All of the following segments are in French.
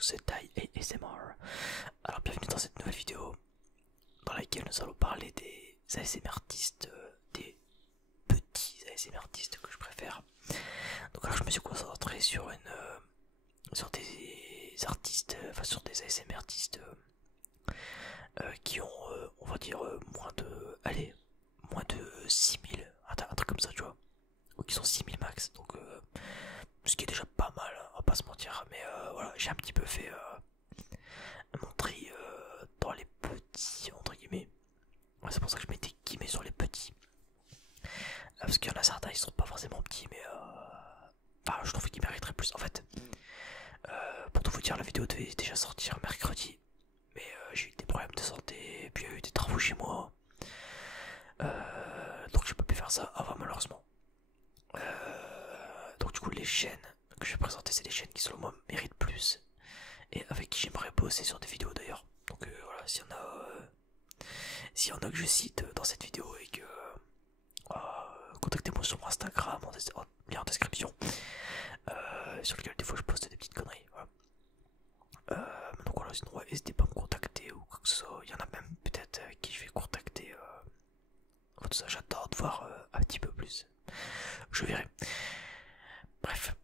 c'est Tai ASMR. Alors bienvenue dans cette nouvelle vidéo dans laquelle nous allons parler des ASMR artistes, des petits ASMR artistes que je préfère. Donc alors je me suis concentré sur sur des artistes, enfin sur des ASMR artistes qui ont, on va dire, moins de 6000, un truc comme ça tu vois, ou qui sont 6000 max, donc ce qui est déjà pas mal, hein, on va pas se mentir, mais voilà, j'ai un petit peu fait mon tri dans les petits, entre guillemets. Ouais, c'est pour ça que je m'étais guillemets sur les petits. Parce qu'il y en a certains, ils sont pas forcément petits, mais enfin, je trouve qu'ils mériteraient plus. En fait, pour tout vous dire, la vidéo devait déjà sortir mercredi, mais j'ai eu des problèmes de santé, puis il y a eu des travaux chez moi. Donc j'ai pas pu faire ça avant, malheureusement. Donc du coup, les chaînes que je vais présenter, c'est des chaînes qui selon moi méritent plus et avec qui j'aimerais bosser sur des vidéos d'ailleurs. Donc voilà, s'il y en a que je cite dans cette vidéo et que contactez-moi sur mon Instagram en lien en description, sur lequel des fois je poste des petites conneries. Voilà. Donc voilà, sinon ouais, n'hésitez pas à me contacter ou quoi que ce soit. Il y en a même peut-être qui je vais contacter. Tout ça, j'attends de voir un petit peu plus. Je verrai. Bref,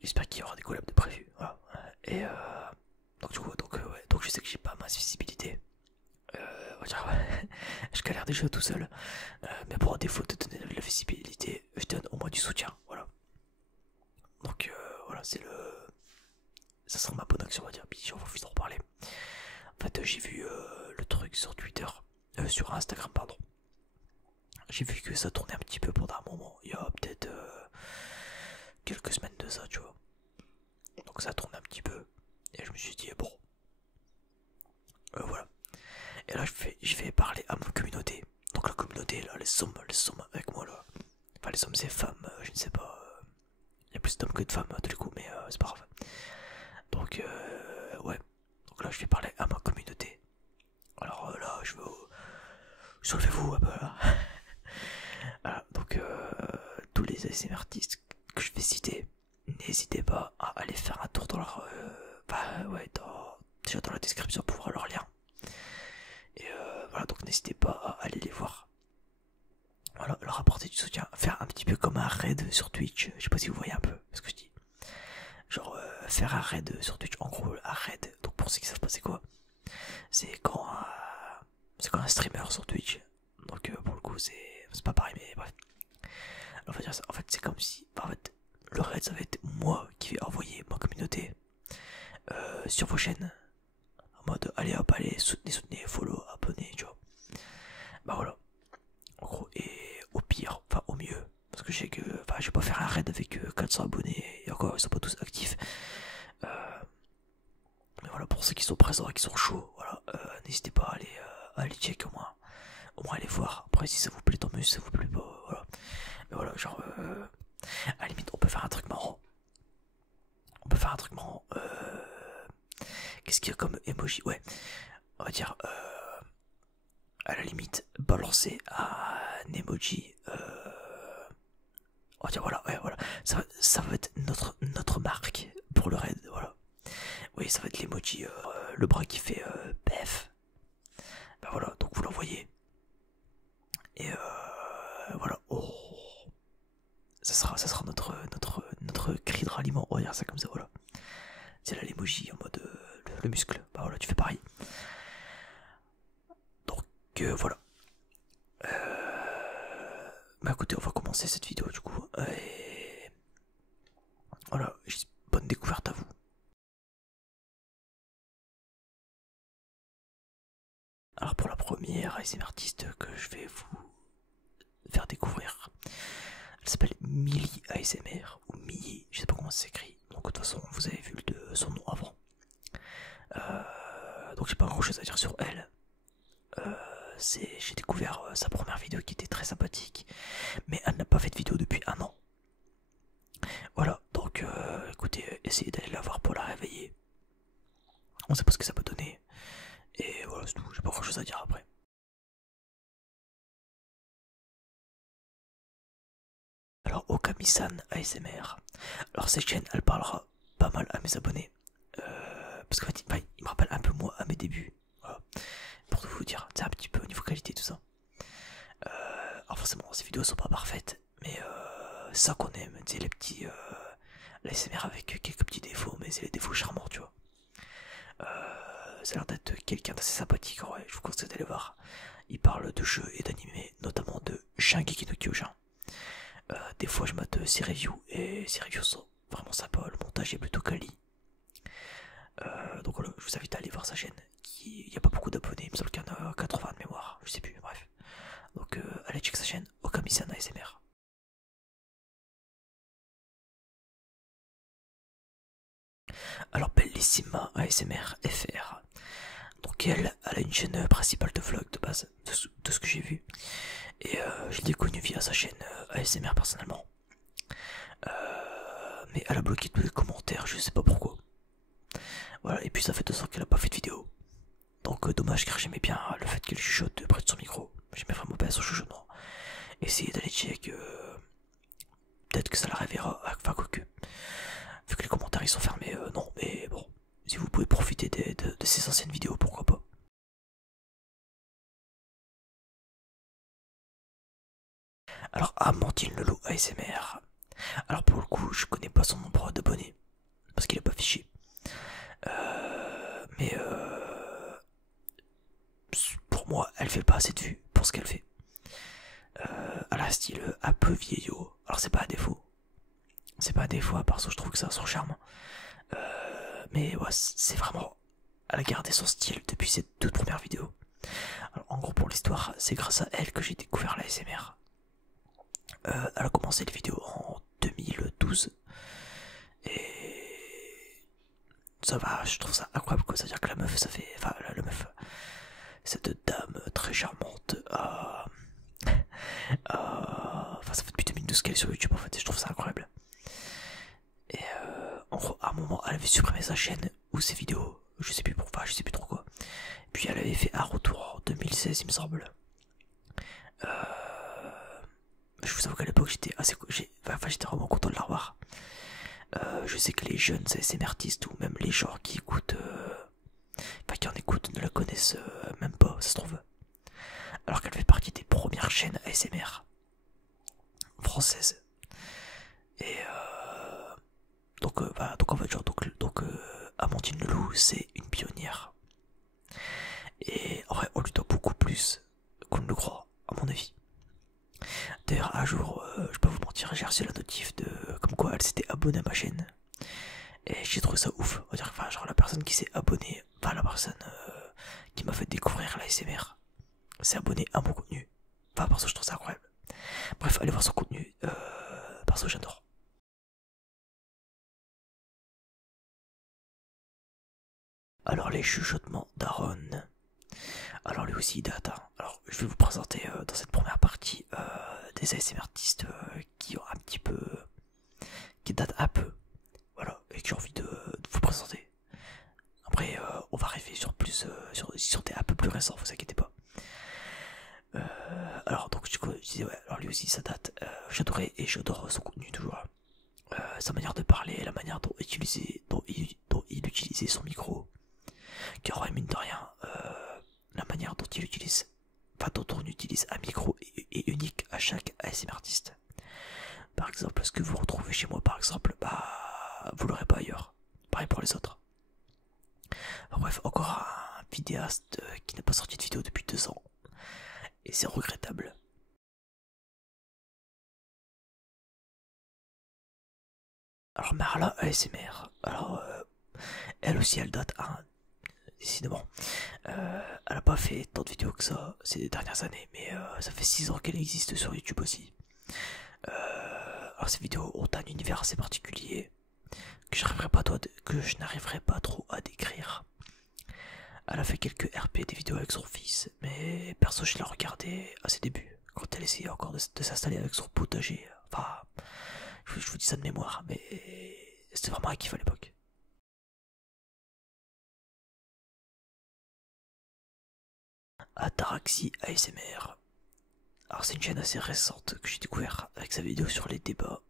j'espère qu'il y aura des collabs de prévus. Voilà. Et donc du coup, ouais, donc je sais que j'ai pas masse visibilité. On va dire, ouais, je galère déjà tout seul. Mais pour défaut de donner de la visibilité, je donne au moins du soutien. Voilà. Donc voilà, ça sera ma bonne action, on va dire. Puis j'ai envie d'en reparler. En fait, j'ai vu le truc sur Twitter, sur Instagram, pardon. J'ai vu que ça tournait un petit peu pendant un moment. Il y a peut-être quelques semaines de ça, tu vois. Donc ça tourne un petit peu. Et je me suis dit, bon. Voilà. Et là, je vais parler à ma communauté. Donc la communauté, là, les hommes avec moi, là. Enfin, les hommes et femmes, je ne sais pas. Il y a plus d'hommes que de femmes, à tous les coups, mais c'est pas grave. Donc, ouais. Donc là, je vais parler à ma communauté. Alors là, je veux... Soulevez-vous un peu, là. Voilà, donc tous les ASMR artistes que je vais citer, n'hésitez pas à aller faire un tour dans leur... bah ouais, déjà dans la description pour voir leur lien. Et voilà, donc n'hésitez pas à aller les voir. Voilà, leur apporter du soutien, faire un petit peu comme un raid sur Twitch. Je sais pas si vous voyez un peu ce que je dis. Genre faire un raid sur Twitch, en gros un raid. Donc pour ceux qui savent pas c'est quoi, c'est quand un streamer sur Twitch. Donc pour le coup c'est pas pareil, mais bref. On va dire ça. En fait c'est comme si, en fait, le raid ça va être moi qui vais envoyer ma communauté sur vos chaînes. En mode allez hop, allez soutenez, follow, abonnez, tu vois. Bah voilà. En gros, et au pire, enfin au mieux, parce que je sais que, enfin je vais pas faire un raid avec 400 abonnés, et encore ils sont pas tous actifs. Mais voilà, pour ceux qui sont présents et qui sont chauds, voilà, n'hésitez pas à aller check au moins aller voir. Après si ça vous plaît tant mieux, si ça vous plaît pas, voilà. Mais voilà, genre, à la limite on peut faire un truc marrant. On peut faire un truc marrant. Qu'est-ce qu'il y a comme emoji? Ouais, on va dire, à la limite, balancer un emoji. On va dire voilà, ouais, voilà. Ça va être notre marque pour le raid, voilà. Oui, ça va être l'emoji, le bras qui fait PF. Bah voilà, donc vous l'envoyez. Et voilà. Oh. Ça sera notre cri de ralliement. On va dire ça comme ça, voilà. C'est là l'emoji en mode le muscle. Bah voilà, tu fais pareil. Donc voilà. Bah écoutez, on va commencer cette vidéo du coup. Et voilà, bonne découverte à vous. Alors pour la première ASMR artiste que je vais vous faire découvrir, elle s'appelle Millie ASMR ou Millie, je sais pas comment ça s'écrit. Donc de toute façon vous avez vu son nom avant. Donc j'ai pas grand chose à dire sur elle. J'ai découvert sa première vidéo qui était très sympathique, mais elle n'a pas fait de vidéo depuis un an. Voilà, donc écoutez, essayez d'aller la voir pour la réveiller. On sait pas ce que ça peut donner. Et voilà, c'est tout, j'ai pas grand chose à dire après. Alors Okami-san ASMR. Alors cette chaîne elle parlera pas mal à mes abonnés. Parce qu'en fait, il me rappelle un peu moi à mes débuts. Voilà. Pour tout vous dire, c'est un petit peu au niveau qualité tout ça. Alors forcément, ces vidéos sont pas parfaites, mais ça qu'on aime, tu sais, les petits l'ASMR avec quelques petits défauts, mais c'est les défauts charmants, tu vois. Ça a l'air d'être quelqu'un d'assez sympathique, ouais, je vous conseille d'aller voir. Il parle de jeux et d'animés, notamment de Shingeki no Kyojin. Des fois je mate ses reviews, et ses reviews sont vraiment sympas, le montage est plutôt quali. Donc voilà, je vous invite à aller voir sa chaîne. Il n'y a pas beaucoup d'abonnés, il me semble qu'il y en a 80 de mémoire, je sais plus, bref. Donc allez check sa chaîne, Okami-san ASMR. Alors Bellissima ASMR FR. Donc elle a une chaîne principale de vlog de base, de ce que j'ai vu. Et je l'ai connue via sa chaîne ASMR personnellement. Mais elle a bloqué tous les commentaires, je sais pas pourquoi. Voilà, et puis ça fait 2 ans qu'elle a pas fait de vidéo. Donc dommage car j'aimais bien le fait qu'elle chuchote près de son micro. J'aimais vraiment bien son chuchotement. Essayez d'aller check. Peut-être que ça la réveillera. Enfin, quoique. Vu que les commentaires ils sont fermés, non, mais bon. Si vous pouvez profiter de ces anciennes vidéos, pourquoi pas. Alors, Amandine Lelo ASMR. Alors, pour le coup, je connais pas son nombre d'abonnés. Parce qu'il est pas fiché. Mais pour moi, elle fait pas assez de vues pour ce qu'elle fait. Elle a un style un peu vieillot. Alors, c'est pas un défaut. C'est pas un défaut, à part ça, je trouve que ça a son charme. Mais ouais, c'est vraiment. Elle a gardé son style depuis ses toutes premières vidéos. Alors, en gros, pour l'histoire, c'est grâce à elle que j'ai découvert la SMR. Elle a commencé les vidéos en 2012. Et ça va, je trouve ça incroyable quoi. C'est-à-dire que la meuf, ça fait. Enfin, la meuf, cette dame très charmante. Enfin, ça fait depuis 2012 qu'elle est sur YouTube en fait, et je trouve ça incroyable. Et en gros, à un moment, elle avait supprimé sa chaîne ou ses vidéos, je sais plus pourquoi, je sais plus trop quoi. Puis elle avait fait un retour en 2016, il me semble. Je vous avoue qu'à l'époque, j'étais assez, j'étais vraiment content de la revoir. Je sais que les jeunes ASMR artistes ou même les gens qui écoutent, enfin qui en écoutent, ne la connaissent même pas, ça se trouve. Alors qu'elle fait partie des premières chaînes ASMR françaises. Et donc en fait genre Amandine Leloup c'est une pionnière. Et en vrai on lui doit beaucoup plus qu'on ne le croit à mon avis. D'ailleurs un jour je vais pas vous mentir, j'ai reçu la notif de comme quoi elle s'était abonnée à ma chaîne. Et j'ai trouvé ça ouf. On va dire enfin genre la personne qui s'est abonnée, enfin la personne qui m'a fait découvrir la SMR s'est abonnée à mon contenu. Enfin parce que je trouve ça incroyable. Bref, allez voir son contenu, parce que j'adore. Alors les chuchotements d'Aaron. Alors lui aussi il date. Hein. Alors je vais vous présenter dans cette première partie des ASMR artistes qui ont un petit peu, qui datent un peu, voilà, et que j'ai envie de vous présenter. Après on va arriver sur plus, sur des un peu plus récents, vous inquiétez pas. Alors donc du coup je disais ouais, alors lui aussi ça date. J'adorais et j'adore son contenu toujours. Sa manière de parler, la manière dont il utilisait son micro. Car ouais, mine de rien, la manière dont il utilise, enfin dont on utilise un micro est unique à chaque ASMR artiste. Par exemple, ce que vous retrouvez chez moi, par exemple, bah vous l'aurez pas ailleurs. Pareil pour les autres. Enfin, bref, encore un vidéaste qui n'a pas sorti de vidéo depuis 2 ans. Et c'est regrettable. Alors Marla ASMR, alors elle aussi elle date, hein, décidément. Elle a pas fait tant de vidéos que ça ces dernières années, mais ça fait 6 ans qu'elle existe sur YouTube aussi. Alors ces vidéos ont un univers assez particulier que je n'arriverai pas trop à décrire. Elle a fait quelques RP des vidéos avec son fils, mais perso je l'ai regardé à ses débuts, quand elle essayait encore de s'installer avec son potager. Enfin, je vous dis ça de mémoire, mais c'était vraiment un kiff à l'époque. Ataraxie ASMR. Alors c'est une chaîne assez récente que j'ai découvert avec sa vidéo sur les débats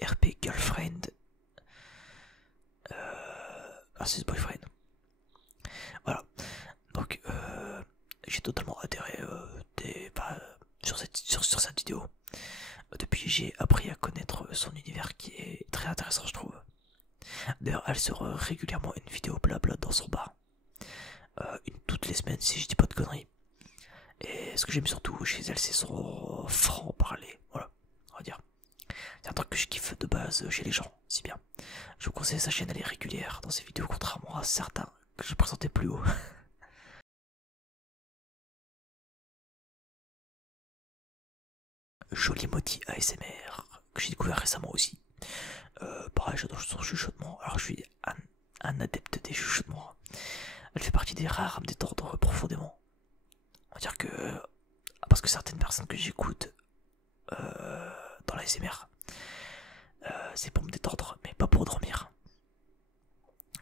RP Girlfriend. Arceus Boyfriend. Voilà. Donc j'ai totalement adhéré sur cette vidéo. Depuis j'ai appris à connaître son univers qui est très intéressant je trouve. D'ailleurs elle sort régulièrement une vidéo blabla dans son bar. Toutes les semaines si je dis pas de conneries. Et ce que j'aime surtout chez elle c'est son franc-parler. Voilà, on va dire. C'est un truc que je kiffe de base chez les gens, si bien. Je vous conseille sa chaîne, elle est régulière dans ses vidéos contrairement à certains que je présentais plus haut. Joli Moti ASMR que j'ai découvert récemment aussi. Pareil, j'adore son chuchotement. Alors je suis un adepte des chuchotements. Elle fait partie des rares à me détendre profondément. On va dire que parce que certaines personnes que j'écoute dans la ASMR, c'est pour me détendre, mais pas pour dormir.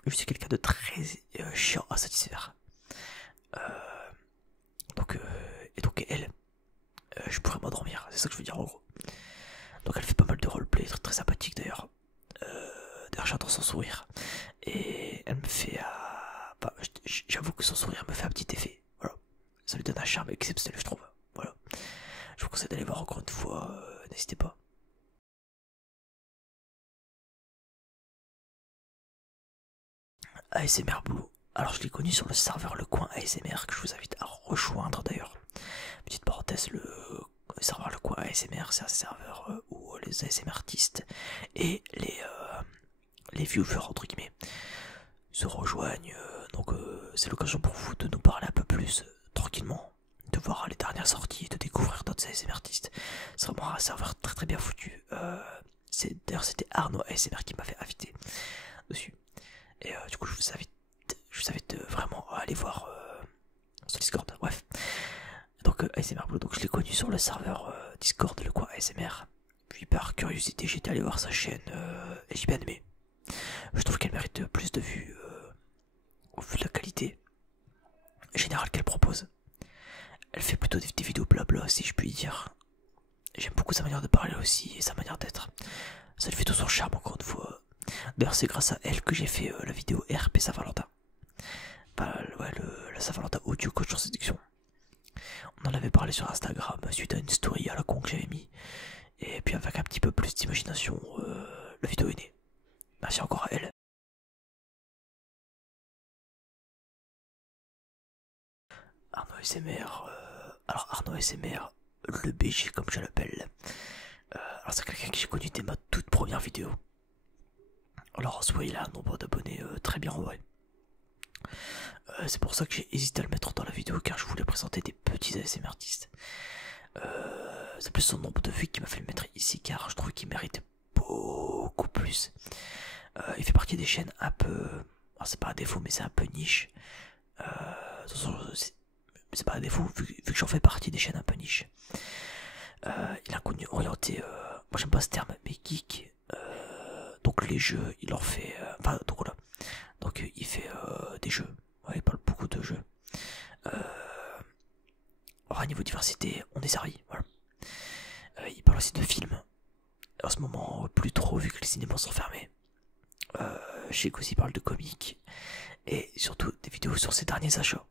Je suis quelqu'un de très chiant à satisfaire. Donc elle, je pourrais m'endormir, c'est ça que je veux dire en gros. Donc elle fait pas mal de roleplay, très, très sympathique d'ailleurs. D'ailleurs j'adore son sourire. Et elle me fait... j'avoue que son sourire me fait un petit effet. Voilà. Ça lui donne un charme exceptionnel je trouve. Voilà. Je vous conseille d'aller voir encore une fois, n'hésitez pas. ASMR Blue. Alors je l'ai connu sur le serveur Le Coin ASMR que je vous invite à rejoindre d'ailleurs. Petite parenthèse, le serveur Le Coin ASMR c'est un serveur où les ASMR artistes et les viewers entre guillemets se rejoignent. Donc c'est l'occasion pour vous de nous parler un peu plus tranquillement, de voir les dernières sorties, de découvrir d'autres ASMR artistes. C'est vraiment un serveur très très bien foutu. D'ailleurs c'était Arnaud ASMR qui m'avait invité dessus. Et du coup je vous invite vraiment à aller voir sur Discord. Bref. Donc ASMR Blue, donc je l'ai connu sur le serveur Discord, le coin ASMR. Puis par curiosité j'étais allé voir sa chaîne et j'ai bien aimé. Je trouve qu'elle mérite plus de vues au vu de la qualité générale qu'elle propose. Elle fait plutôt des vidéos blabla si je puis dire. J'aime beaucoup sa manière de parler aussi et sa manière d'être. Ça lui fait tout son charme encore une fois. D'ailleurs c'est grâce à elle que j'ai fait la vidéo RP Saint-Valentin. Ouais, la Saint-Valentin audio coach en séduction. On en avait parlé sur Instagram suite à une story à la con que j'avais mis. Et puis avec un petit peu plus d'imagination, la vidéo est née. Merci encore à elle. Arnaud SMR, alors Arnaud SMR, le BG comme je l'appelle. Alors c'est quelqu'un que j'ai connu dès ma toute première vidéo. Alors soit il a un nombre d'abonnés très bien en vrai. C'est pour ça que j'ai hésité à le mettre dans la vidéo car je voulais présenter des petits ASMR artistes. C'est plus son nombre de vues qui m'a fait le mettre ici car je trouve qu'il mérite beaucoup plus. Il fait partie des chaînes un peu... Alors c'est pas un défaut mais c'est un peu niche. C'est pas un défaut vu que j'en fais partie des chaînes un peu niche. Il a un contenu orienté... moi j'aime pas ce terme mais geek. Donc les jeux il en fait... Enfin donc voilà. Donc il fait des jeux. Ouais, il parle beaucoup de jeux. Alors à niveau diversité, on est servi, voilà. Il parle aussi de films. En ce moment, plus trop vu que les cinémas sont fermés. Je sais qu'aussi il parle de comics. Et surtout des vidéos sur ses derniers achats.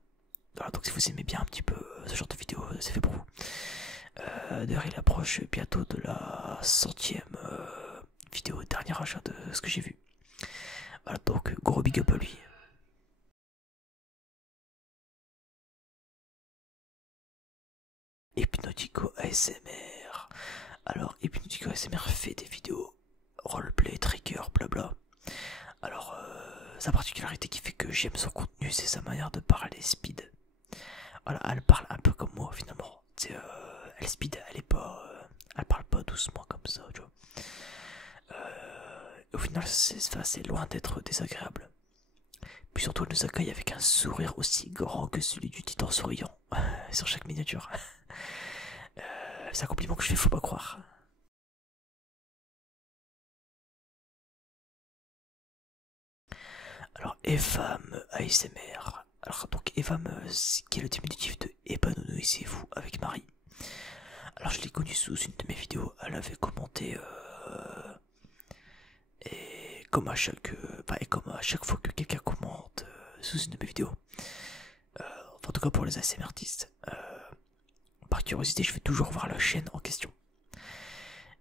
Voilà, donc si vous aimez bien un petit peu ce genre de vidéo, c'est fait pour vous. D'ailleurs, il approche bientôt de la 100e vidéo, dernier achat de ce que j'ai vu. Voilà, donc gros big up à lui. Hypnotico ASMR. Alors, Hypnotico ASMR fait des vidéos roleplay, trigger, blabla. Alors, sa particularité qui fait que j'aime son contenu, c'est sa manière de parler speed. Voilà, elle parle un peu comme moi finalement. Elle speed, elle parle pas doucement comme ça, tu vois. Au final, c'est loin d'être désagréable. Puis surtout, elle nous accueille avec un sourire aussi grand que celui du titan souriant sur chaque miniature. C'est un compliment que je fais, faut pas croire. Alors, Evam ASMR. Alors, donc, Evam, qui est le diminutif de épanouissez-vous avec Marie. Alors, je l'ai connue sous une de mes vidéos. Elle avait commenté. Et comme à chaque, et comme à chaque fois que quelqu'un commente sous une de mes vidéos, en tout cas pour les ASMR artistes, par curiosité, je vais toujours voir la chaîne en question.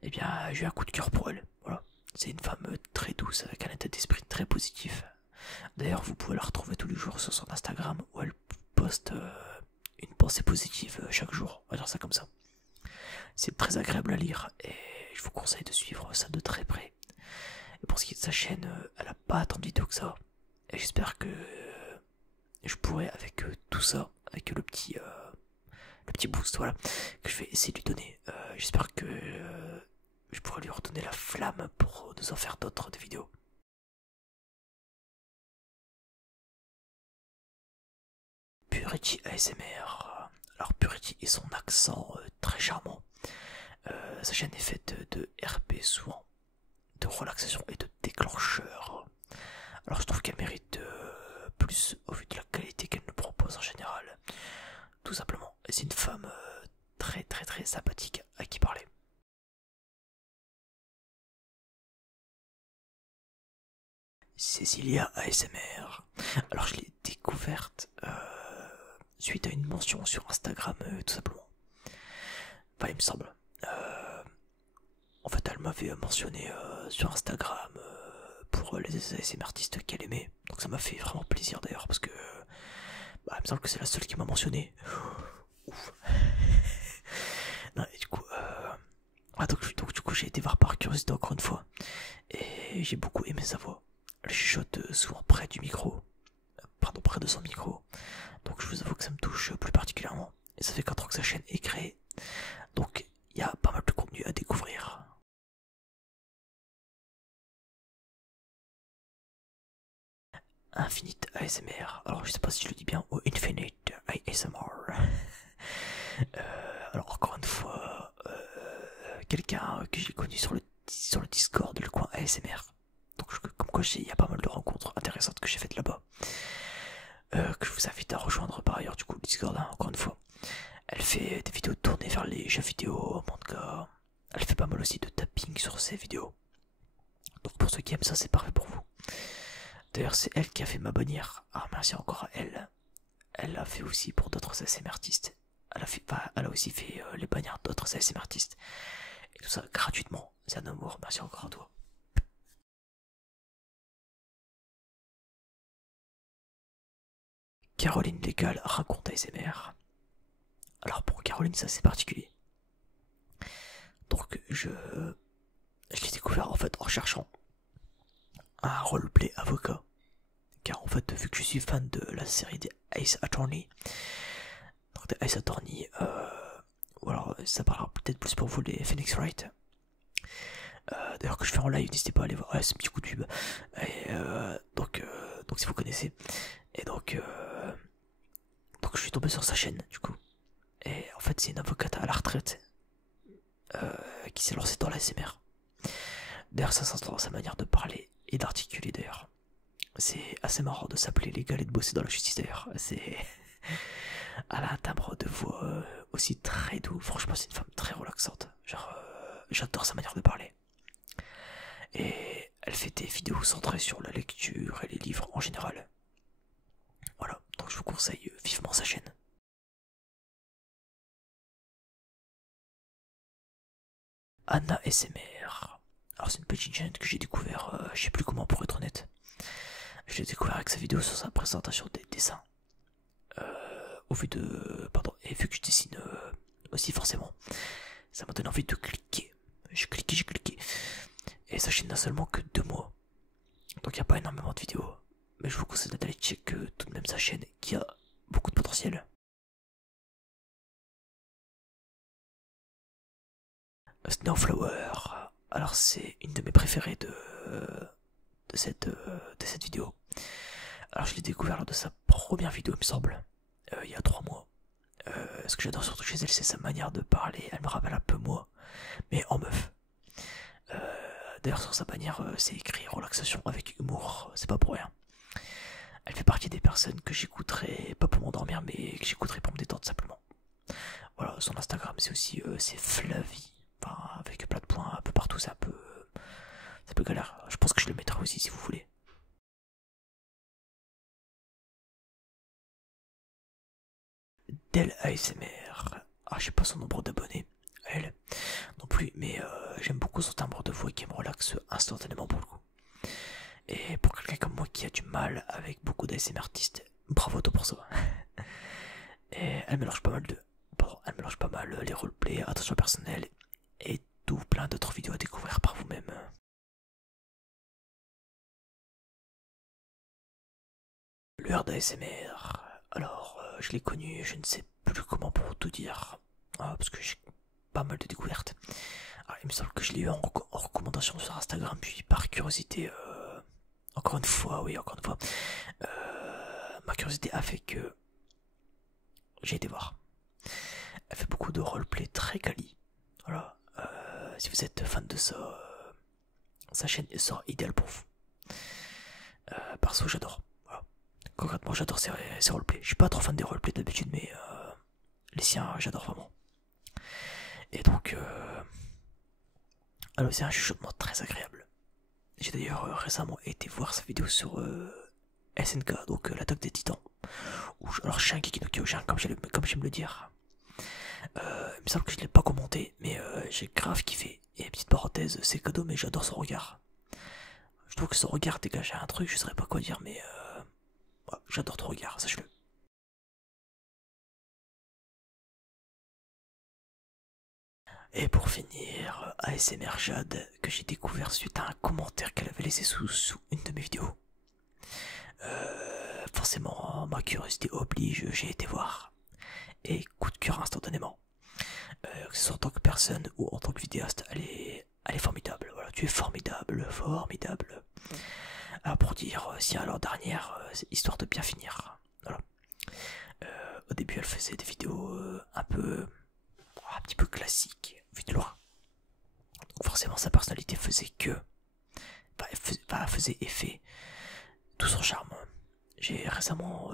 Eh bien, j'ai un coup de cœur pour elle. Voilà. C'est une femme très douce, avec un état d'esprit très positif. D'ailleurs, vous pouvez la retrouver tous les jours sur son Instagram, où elle poste une pensée positive chaque jour. On va dire ça comme ça. C'est très agréable à lire, et je vous conseille de suivre ça de très près. Et pour ce qui est de sa chaîne, elle a pas tant de vidéos que ça. Et j'espère que je pourrai, avec tout ça, avec le petit boost, voilà, que je vais essayer de lui donner. J'espère que je pourrai lui redonner la flamme pour nous en faire d'autres de vidéos. Purity ASMR. Alors Purity et son accent très charmant. Sa chaîne est faite de RP souvent, de relaxation et de déclencheur. Alors je trouve qu'elle mérite plus au vu de la qualité qu'elle nous propose en général. Tout simplement. Et c'est une femme très très très sympathique à qui parler. Cecilia ASMR. Alors je l'ai découverte suite à une mention sur Instagram tout simplement. Enfin il me semble. En fait elle m'avait mentionné sur Instagram pour les ASMR artistes qu'elle aimait. Donc ça m'a fait vraiment plaisir d'ailleurs parce que il me semble que c'est la seule qui m'a mentionné. Ouf. Non, et du coup, donc du coup j'ai été voir par curiosité encore une fois. Et j'ai beaucoup aimé sa voix. Elle chuchote souvent près du micro. Pardon, près de son micro. Donc je vous avoue que ça me touche plus particulièrement. Et ça fait 4 ans que sa chaîne est créée. Donc il y a pas mal de contenu à découvrir. Infinite ASMR. Alors je sais pas si je le dis bien, ou Infinite ASMR. Alors encore une fois, quelqu'un que j'ai connu sur le Discord, le coin ASMR. Donc comme quoi il y a pas mal de rencontres intéressantes que j'ai faites là-bas. Que je vous invite à rejoindre par ailleurs du coup le Discord, hein, encore une fois. Elle fait des vidéos tournées vers les jeux vidéo, manga. Elle fait pas mal aussi de tapping sur ses vidéos. Donc pour ceux qui aiment ça, c'est parfait pour vous. D'ailleurs c'est elle qui a fait ma bannière. Ah merci encore à elle. Elle l'a fait aussi pour d'autres ASMR artistes. Elle a aussi fait les bannières d'autres ASMR artistes. Et tout ça gratuitement. C'est un amour. Merci encore à toi. Caroline Légal raconte ASMR. Alors pour Caroline, ça c'est particulier. Donc je l'ai découvert en fait en cherchant un roleplay avocat. Car en fait, vu que je suis fan de la série des Ace Attorney, donc des Ace Attorney, voilà, ça parlera peut-être plus pour vous les Phoenix Wright. D'ailleurs que je fais en live, n'hésitez pas à aller voir, c'est un petit coup de pub. Et donc si vous connaissez. Et donc je suis tombé sur sa chaîne du coup. Et en fait c'est une avocate à la retraite qui s'est lancée dans la SMR. D'ailleurs ça s'entend dans sa manière de parler et d'articuler d'ailleurs. C'est assez marrant de s'appeler légal et de bosser dans la justice d'ailleurs. C'est... Elle a un timbre de voix aussi très doux. Franchement c'est une femme très relaxante. Genre j'adore sa manière de parler. Et elle fait des vidéos centrées sur la lecture et les livres en général. Voilà, donc je vous conseille vivement sa chaîne. Anna SMR. Alors c'est une petite chaîne que j'ai découvert, je sais plus comment pour être honnête. Je l'ai découvert avec sa vidéo sur sa présentation des dessins. Au vu de... Pardon, et vu que je dessine aussi forcément, ça m'a donné envie de cliquer. J'ai cliqué. Et sa chaîne n'a seulement que 2 mois. Donc il n'y a pas énormément de vidéos. Mais je vous conseille d'aller checker tout de même sa chaîne qui a beaucoup de potentiel. Snowflower. Alors c'est une de mes préférées de cette vidéo. Alors je l'ai découvert lors de sa première vidéo il me semble. Il y a 3 mois. Ce que j'adore surtout chez elle c'est sa manière de parler. Elle me rappelle un peu moi. Mais en meuf. D'ailleurs sur sa bannière c'est écrit relaxation avec humour. C'est pas pour rien. Elle fait partie des personnes que j'écouterai, pas pour m'endormir, mais que j'écouterai pour me détendre simplement. Voilà, son Instagram c'est aussi c'est Flavie, enfin avec plein de points un peu partout, c'est un peu C'est plus galère. Je pense que je le mettrai aussi si vous voulez. Del ASMR. Ah, je sais pas son nombre d'abonnés. Elle non plus, mais j'aime beaucoup son timbre de voix qui me relaxe instantanément pour le coup. Et pour quelqu'un comme moi qui a du mal avec beaucoup d'ASMR artistes, bravo toi pour ça. Et elle mélange pas mal de. Pardon, elle mélange pas mal les roleplays, attention personnelle et tout plein d'autres vidéos à découvrir par vous-même. Le d'ASMR. Alors, je l'ai connu, je ne sais plus comment pour tout dire. Parce que j'ai pas mal de découvertes. Alors, il me semble que je l'ai eu en recommandation sur Instagram, puis par curiosité, encore une fois, oui, encore une fois, ma curiosité a fait que j'ai été voir. Elle fait beaucoup de roleplay très quali. Voilà. Si vous êtes fan de ça, sa chaîne sera idéale pour vous. Perso, j'adore. Voilà. Concrètement, j'adore ces roleplays. Je suis pas trop fan des roleplays d'habitude, mais les siens, j'adore vraiment. Et donc, alors c'est un chuchotement très agréable. J'ai d'ailleurs récemment été voir sa vidéo sur SNK, donc l'attaque des titans. Alors Shingeki no Kyojin, comme j'aime le dire. Il me semble que je l'ai pas commenté, mais j'ai grave kiffé. Et petite parenthèse, c'est cadeau, mais j'adore son regard. Je trouve que son regard dégageait un truc, je saurais pas quoi dire, mais ouais, j'adore ton regard, sache-le. Et pour finir, ASMR Jade, que j'ai découvert suite à un commentaire qu'elle avait laissé sous une de mes vidéos. Forcément, ma curiosité oblige, j'ai été voir. Et coup de cœur instantanément. Que ce soit en tant que personne ou en tant que vidéaste, elle est formidable. Voilà, tu es formidable, formidable. Alors pour dire, si alors dernière, c'est histoire de bien finir. Voilà. Au début, elle faisait des vidéos un petit peu classiques, vu de loin. Donc forcément, sa personnalité faisait que, faisait effet tout son charme. J'ai récemment,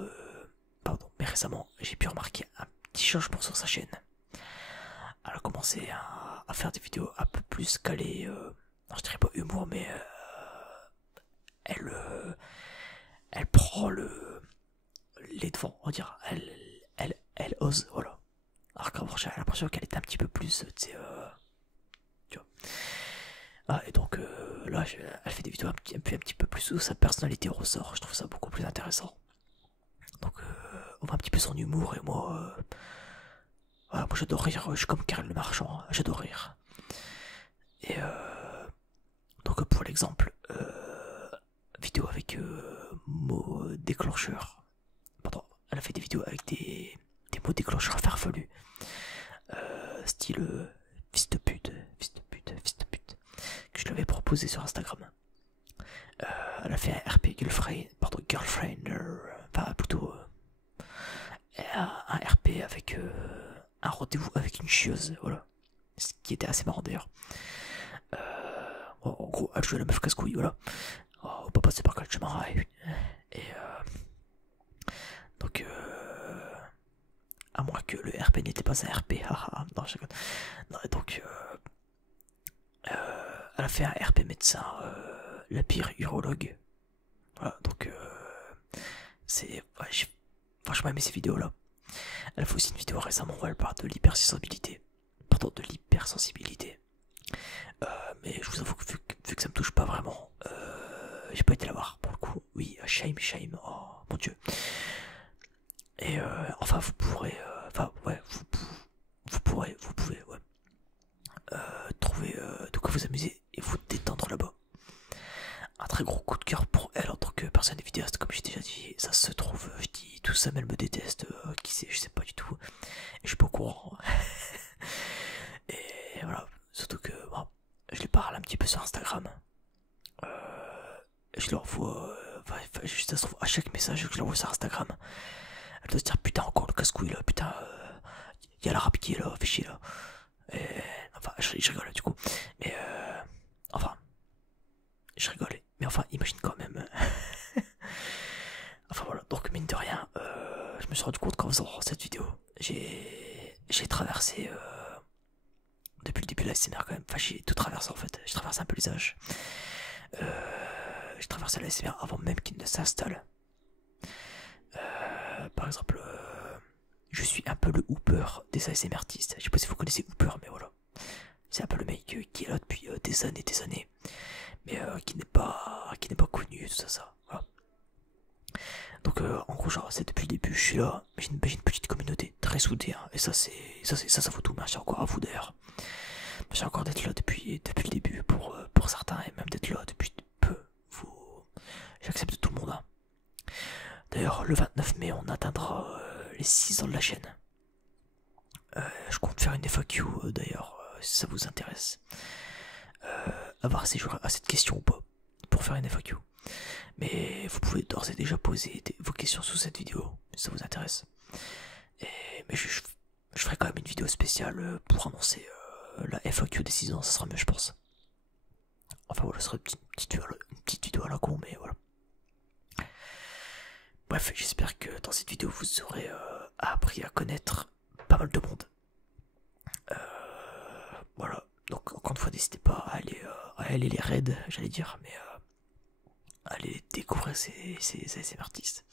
récemment, j'ai pu remarquer un petit changement sur sa chaîne. Elle a commencé à faire des vidéos un peu plus calées, non, je dirais pas humour, mais elle prend les devants, on va dire. Elle ose, voilà. Alors qu'avant, j'ai l'impression qu'elle était un petit peu plus, tu vois. Ah, et donc là, elle fait des vidéos un petit peu plus où sa personnalité ressort. Je trouve ça beaucoup plus intéressant. Donc, on voit un petit peu son humour, et moi, moi j'adore rire. Je suis comme Karel le Marchand, hein, j'adore rire. Et donc, pour l'exemple, vidéo avec mots déclencheurs. Pardon, elle a fait des vidéos avec des mots déclencheurs farfelus. Style fils de pute, fils de pute, fils de pute. Que je lui avais proposé sur Instagram. Elle a fait un RP girlfriend, enfin plutôt un RP avec un rendez-vous avec une chieuse, voilà. Ce qui était assez marrant d'ailleurs. En gros, elle jouait la meuf casse-couille, voilà. On peut passer par quel chemin. Et donc, à moins que le RP n'était pas un RP, haha, non, non, donc, elle a fait un RP médecin, la pire urologue. Voilà, donc, j'ai vachement aimé ces vidéos-là. Elle a fait aussi une vidéo récemment où elle parle de l'hypersensibilité. Pardon, de l'hypersensibilité. Mais je vous avoue que vu que ça me touche pas vraiment, j'ai pas été la voir pour le coup. Oui, shame, oh mon dieu. Et enfin, vous pourrez, vous pouvez, ouais, trouver de quoi vous amuser et vous détendre là-bas. Un très gros coup de cœur pour elle en tant que personne vidéaste, comme j'ai déjà dit. Ça se trouve, je dis tout ça, mais elle me déteste. Qui sait, je sais pas du tout. Et je suis pas au courant. Et voilà, surtout que bon, je lui parle un petit peu sur Instagram. Je leur envoie, juste à chaque message que je leur envoie sur Instagram, elle doit se dire putain, encore le casse-couille là, putain, y a la rap qui est là, fait chier là. Et, enfin, je rigole du coup. Mais enfin, je rigolais. Mais enfin, imagine quand même. Enfin voilà, donc mine de rien, je me suis rendu compte qu'en faisant cette vidéo, j'ai traversé depuis le début de la scénario quand même. Enfin, j'ai tout traversé en fait. J'ai traversé un peu les âges. Je traverse l'ASMR avant même qu'il ne s'installe. Par exemple, je suis un peu le Hooper des ASMR artistes. Je sais pas si vous connaissez Hooper, mais voilà. C'est un peu le mec qui est là depuis des années, mais qui n'est pas connu, tout ça. Voilà. Donc en gros, genre, c'est depuis le début, je suis là, j'ai une petite communauté très soudée, hein, et ça vaut tout. Merci encore à vous d'ailleurs. Merci encore d'être là depuis le début pour certains, et même d'être là depuis peu. J'accepte tout le monde, hein. D'ailleurs, le 29 mai, on atteindra les 6 ans de la chaîne. Je compte faire une FAQ d'ailleurs, si ça vous intéresse. Avoir à cette question ou pas, pour faire une FAQ. Mais vous pouvez d'ores et déjà poser vos questions sous cette vidéo, si ça vous intéresse. Mais je ferai quand même une vidéo spéciale pour annoncer la FAQ des 6 ans, ça sera mieux je pense. Enfin voilà, ce sera une petite vidéo à la con, mais voilà. Bref, j'espère que dans cette vidéo vous aurez appris à connaître pas mal de monde. Voilà, donc encore une fois n'hésitez pas à aller les raids, j'allais dire, mais aller découvrir ces artistes.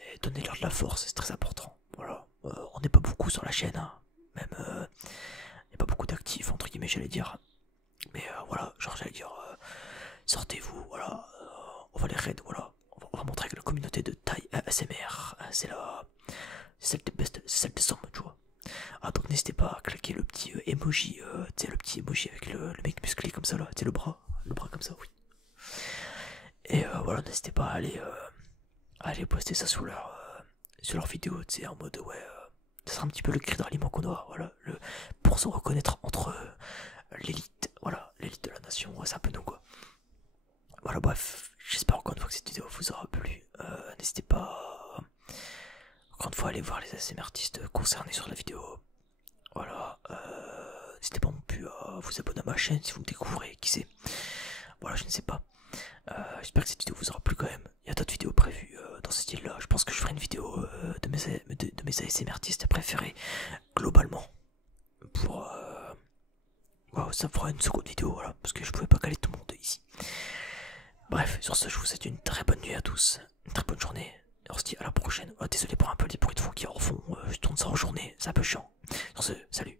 Et donner leur de la force, c'est très important. Voilà, on n'est pas beaucoup sur la chaîne, hein. Même il n'y a pas beaucoup d'actifs entre guillemets, j'allais dire. Mais voilà, genre j'allais dire, sortez-vous, voilà, on va les raids, voilà. On va montrer que la communauté de taille ASMR, c'est celle des sommes, tu vois. Ah, donc n'hésitez pas à claquer le petit emoji, tu sais, le petit emoji avec le mec musclé comme ça là, tu sais, le bras comme ça, oui. Et voilà, n'hésitez pas à aller poster ça sur leur vidéo, tu sais, en mode ouais, ça sera un petit peu le cri de ralliement qu'on aura, voilà, pour se reconnaître entre l'élite, voilà, l'élite de la nation, ouais, c'est un peu nous quoi. Voilà, bref, j'espère encore une fois que cette vidéo vous aura plu. N'hésitez pas, encore une fois, à aller voir les ASMR artistes concernés sur la vidéo. Voilà, n'hésitez pas non plus à vous abonner à ma chaîne si vous me découvrez, qui sait. Voilà, je ne sais pas. J'espère que cette vidéo vous aura plu quand même. Il y a d'autres vidéos prévues dans ce style là. Je pense que je ferai une vidéo de mes ASMR artistes préférés globalement. Wow, ça fera une seconde vidéo, voilà, parce que je pouvais pas caler tout le monde ici. Bref, sur ce, je vous souhaite une très bonne nuit à tous, une très bonne journée, et on se dit à la prochaine. Désolé pour un peu les bruits de fond qui en fond, je tourne ça en journée, c'est un peu chiant. Sur ce, salut.